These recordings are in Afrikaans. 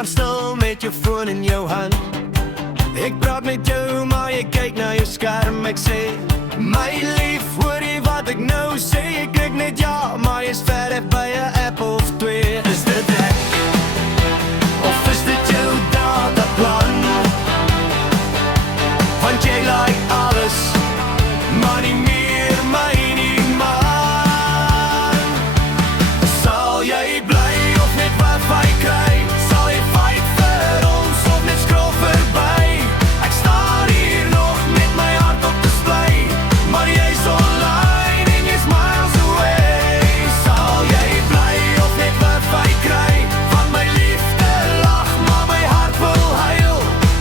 I'm stil met jou foon in jou hand. Ek praat met jou, maar jy kyk na jou skerm. Ek sê, my lief, hoor jy wat ek nou sê? Ek klik net ja, maar jy's ver by 'n app of twee. Is dit ek? Of is dit jou dataplan? Want jy like alles, maar nie meer my nie, man. Sal jy bly of net wifi kry? Sal jy fight vir ons of net scroll verby? Ek staan hier nog met my hart op display, maar jy's online en jy's miles away. Sal jy bly of net wifi kry? Van my liefde lag, maar my hart wil huil.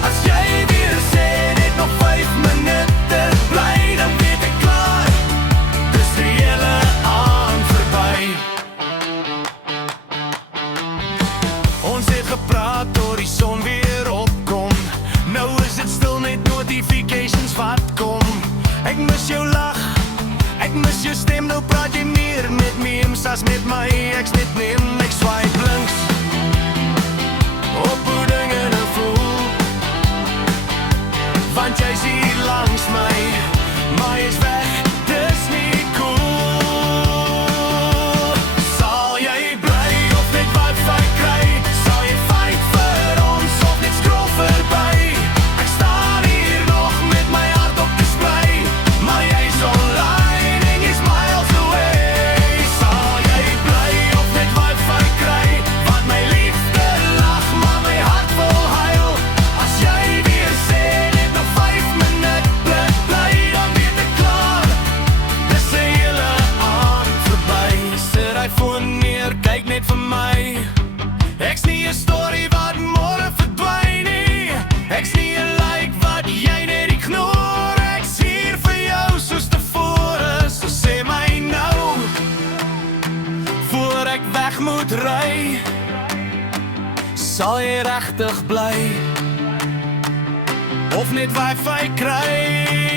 As jy weer sê net nog 5 minute bly, dan weet ek klaar, dis die hele aand verby. Ons het gepraat tot die son weer opkom. Nou is dit stil net notifications wat kom. Ek mis jou lag, ek mis jou stem. Nou praat jy meer met memes as met my. Ek's net neem, ek swipe links op hoe dinge nou voel. Want jy's hier langs my, maar jy's weg, dis nie cool. Sal jy bly of net wifi kry? Sal jy fight vir ons of net scroll verby? Ek staan hier nog met my hart op display, maar jy's online en jy's miles away. Sal jy bly of net wifi kry? Want my liefde lag, maar my hart wil huil. As jy weer sê net nog 5 minute bly, dan weet ek klaar, dis 'n hele aand verby. Sit hy voor neer, kyk net vir my. Ek's nie 'n storie wat môre verdwyn nie. Ek's nie 'n like wat jy net ignore. Ek's hier vir jou soos tevore, so sê my nou, voor ek weg moet ry. Sal jy regtig bly of net wifi kry?